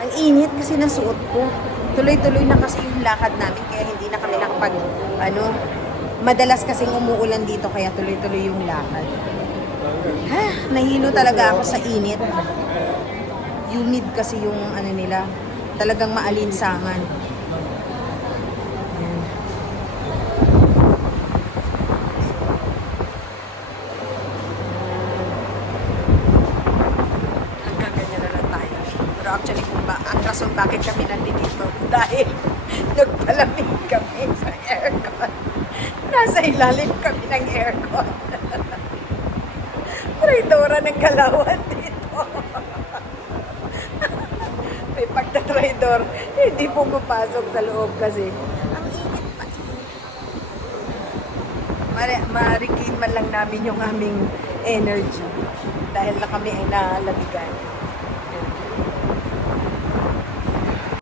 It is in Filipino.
Ang init kasi nasuot ko. Tuloy-tuloy na kasi yung lakad namin kaya hindi na kami nakapag, madalas kasing umuulan dito kaya tuloy-tuloy yung lakad. Ha, nahilo talaga ako sa init. Humid kasi yung nila, talagang maalinsangan. Ayan. Hanggang ganyan na lang tayo. Pero actually, ang rason bakit kami nandito dahil nagpalamig kami sa aircon. Nasa ilalim kami ng aircon. Traidora ng Kalawan dito. May pagtatraidor, hindi pumapasok sa loob kasi ang init pa. Ma-regain man lang namin yung aming energy dahil na kami ay nalamigan.